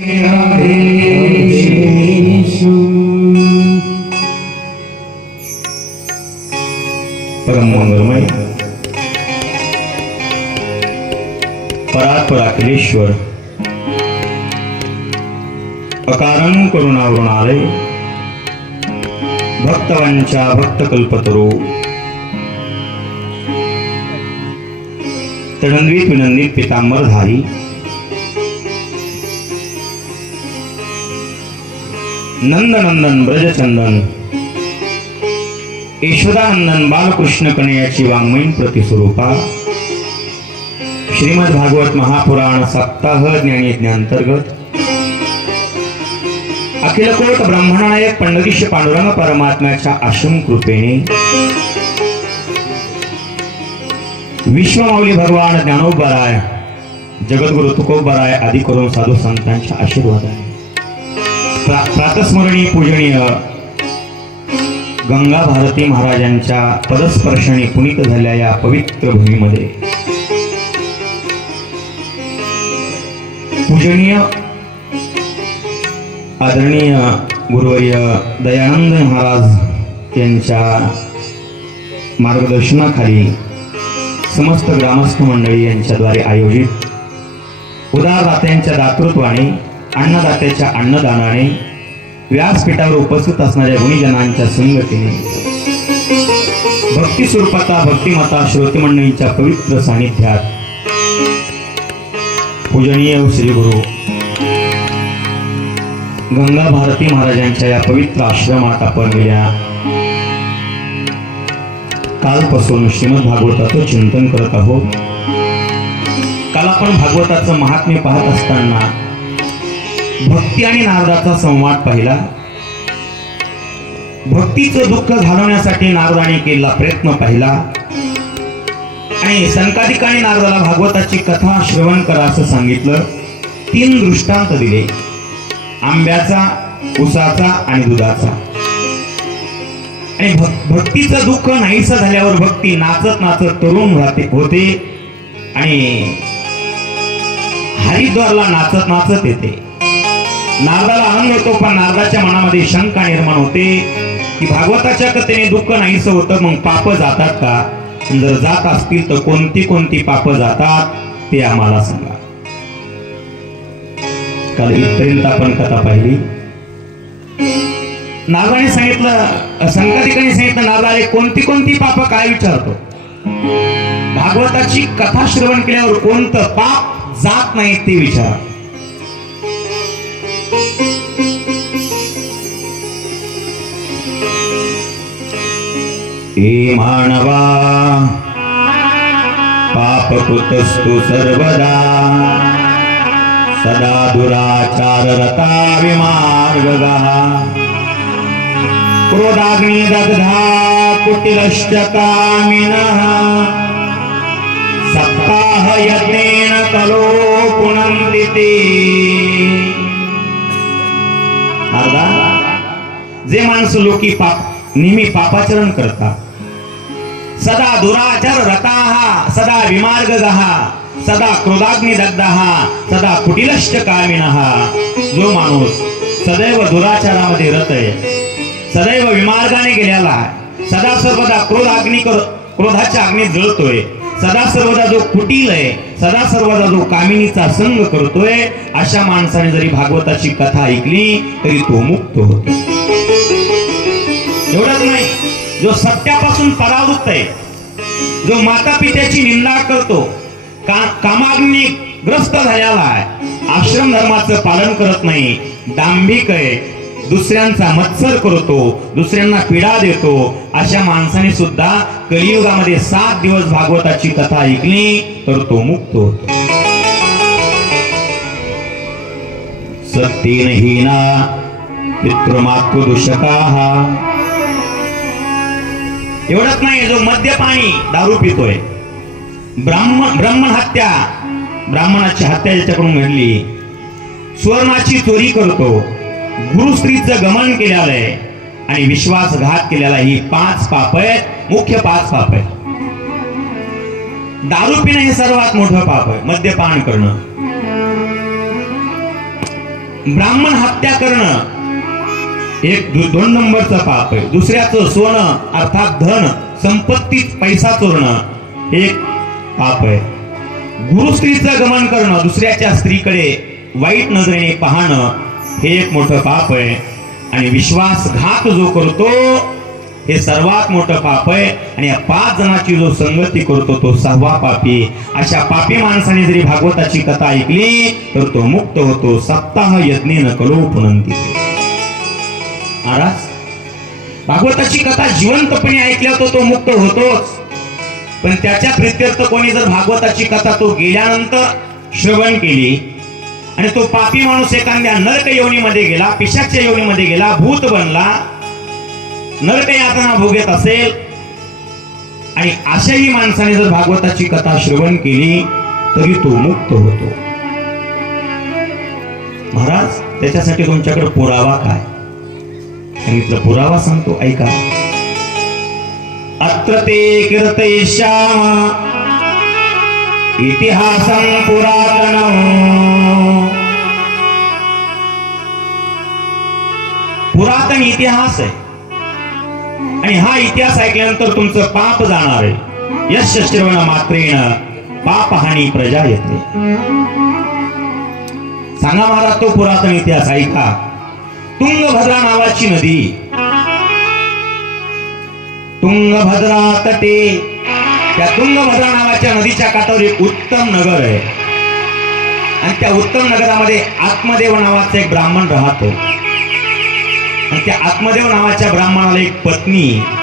परम मंगलमय परात्पर अखिलेश्वर अकारण करुणावरुणालय भक्तवांच्या भक्तकल्पतरू तडंद्वित विनंदित पितांबरधारी नंदनंदन ब्रजचंदन यशोदानंदन बालकृष्ण कन्हैयाची वाङ्मयीन प्रतिस्वरूपा श्रीमद भागवत महापुराण सप्ताह ज्ञानयज्ञांतर्गत अखिलकोट ब्रह्मनायक पंडित पांडुरंग परमात्म्याच्या आश्रम कृपेने विश्वमाऊली भगवान ज्ञानोबराय जगद्गुरु तुकोबराय आदी करून साधू संतांच्या आशीर्वादाने प्रातस्मरणीय पूजनीय गंगा भारती महाराजांच्या पदस्पर्शाने पुनीत झालेल्या या पवित्र भूमीमध्ये पूजनीय आदरणीय गुरुवर्य दयानंद महाराज यांच्या मार्गदर्शनाखाली समस्त ग्रामस्थ मंडळी यांच्याद्वारे आयोजित उदारदात्यांच्या दातृत्वाने अन्नदात्याच्या अन्नदानाने व्यासपीठावर उपस्थित असणाऱ्या गुणीजनांच्या संगतीने भक्ती स्वरूपाचा भक्तिमाता श्रोते मंडळींच्या पवित्र सानिध्यात पूजनीय श्री गुरु गंगा भारती महाराजांच्या या पवित्र आश्रमात आपण गेल्या कालपासून श्रीमद भागवताचं चिंतन करत आहोत। काल आपण भागवताचं महात्म्य पाहत असताना भक्ती आणि नारदाचा संवाद पाहिला। भक्तीचं दुःख घालवण्यासाठी नारदाने केलेला प्रयत्न पाहिला आणि संकादिकाने नारदाला भागवताची कथा श्रवण करा असं सांगितलं। 3 दृष्टांत दिले, आंब्याचा, उसाचा आणि दुधाचा। आणि भक्तीचं दुःख नाहीसं झाल्यावर भक्ती नाचत नाचत तरुण होते आणि हरिद्वारला नाचत नाचत येते। नारदाला आनंद होतो, पण नारदाच्या मनामध्ये शंका निर्माण होते की भागवताच्या कथेने दुःख नाहीसं होतं, मग पाप जातात का? जर जात असतील तर कोणती कोणती पाप जातात ते आम्हाला सांगा। काल इथपर्यंत आपण कथा पाहिली। नारदाने सांगितलं, संकादिकाने सांगितलं, नारदाने कोणती कोणती पाप काय विचारतो? भागवताची कथा श्रवण केल्यावर कोणतं पाप जात नाही ते विचार। हे मानवा पाप कृतस्तु सर्वदा सदा दुराचार रता विमार्गः क्रोधाग्नि दग्धा कुटिलश्च कामिनः सप्ताह यज्ञेन कलो पुनन्ति ते। जे माणसं लोकी पाप नेहमी पापाचरण करतात, सदा दुराचार रताः सदा विमार्गः सदा क्रोधाग्नि दग्धः सदा कुटिलश्च कामिनः, जो माणूस सदैव दुराचारामध्ये रत आहे, सदैव विमार्गाने गेलेला आहे, सदा सर्वदा क्रोधाच्या अग्नीत जळतोय, सदा सर्वदा जो कुटील आहे, सदा सर्वदा जो कामिनीचा संग करतोय, अशा माणसाने जरी भागवताची कथा ऐकली तरी तो मुक्त होतो। एवढंच नाही, जो सत्यापासून परावृत्त आहे, जो माता पित्याची निंदा करतो, कामाग्नी ग्रस्त झालेला आहे, आश्रम धर्माचं पालन करत नाही, दांभिक आहे, दुसऱ्यांचा मत्सर करतो, दुसऱ्यांना पीडा देतो, अशा माणसाने सुद्धा कलियुगामध्ये 7 दिवस भागवताची कथा ऐकली तर तो मुक्त होतो। सत्येन हीना पितृमातृदूषकाः, एवढंच नाही, जो मद्यपानी दारू पितोय, ब्राह्मण हत्या, ब्राह्मणाची हत्या ज्याच्याकडून घडली, स्वर्णाची चोरी करतो, गुरु स्त्रीचं गमन केलेलं आहे आणि विश्वासघात केलेला, ही 5 पाप आहेत, मुख्य 5 पाप आहेत। दारू पिणं हे सर्वात मोठं पाप आहे, मद्यपान करणं। ब्राह्मण हत्या करणं एक 2 नंबरचं पाप आहे. दुसऱ्याचं सोनं अर्थात धन संपत्तीत पैसा चोरणं एक पाप आहे. गुरु स्त्रीचं गमन करणं, दुसऱ्याच्या स्त्रीकडे वाईट नजरेने पाहणं हे एक मोठं पाप आहे. आणि विश्वासघात जो करतो हे सर्वात मोठं पाप आहे. आणि या 5 जणांची जो संगती करतो तो 6वा पापी. अशा पापी माणसाने जरी भागवताची कथा ऐकली तर तो मुक्त होतो. सप्ताह यज्ञेन कलो पुनंती. महाराज भागवताची कथा जिवंतपणे ऐकल्यावर तो मुक्त होतोच, पण त्याच्या प्रित्यर्थ कोणी जर भागवताची कथा तो गेल्यानंतर श्रवण केली आणि तो पापी माणूस एखाद्या नरक योनीमध्ये गेला, पिशाच्या योनीमध्ये गेला, भूत बनला, नरक यातना भोगत असेल आणि अशाही माणसाने जर भागवताची कथा श्रवण केली तरी तो मुक्त होतो. महाराज त्याच्यासाठी तुमच्याकडे पुरावा काय सांगितलं? पुरावा सांगतो, ऐका. अत्र ते कीर्तयिष्यामः इतिहासं पुरातनं. पुरातन इतिहास आहे आणि हा इतिहास ऐकल्यानंतर तुमचं पाप जाणार आहे. यस्य श्रवण मात्रेण पापहानी प्रजायते. सांगा महाराज तो पुरातन इतिहास ऐका. तुंगभद्रा नावाची नदी, तुंगभद्रा तटे, त्या तुंगभद्रा नावाच्या नदीच्या काठावर एक उत्तम नगर आहे आणि त्या उत्तम नगरामध्ये आत्मदेव नावाचा एक ब्राह्मण राहतो आणि त्या आत्मदेव नावाच्या ब्राह्मणाला एक पत्नी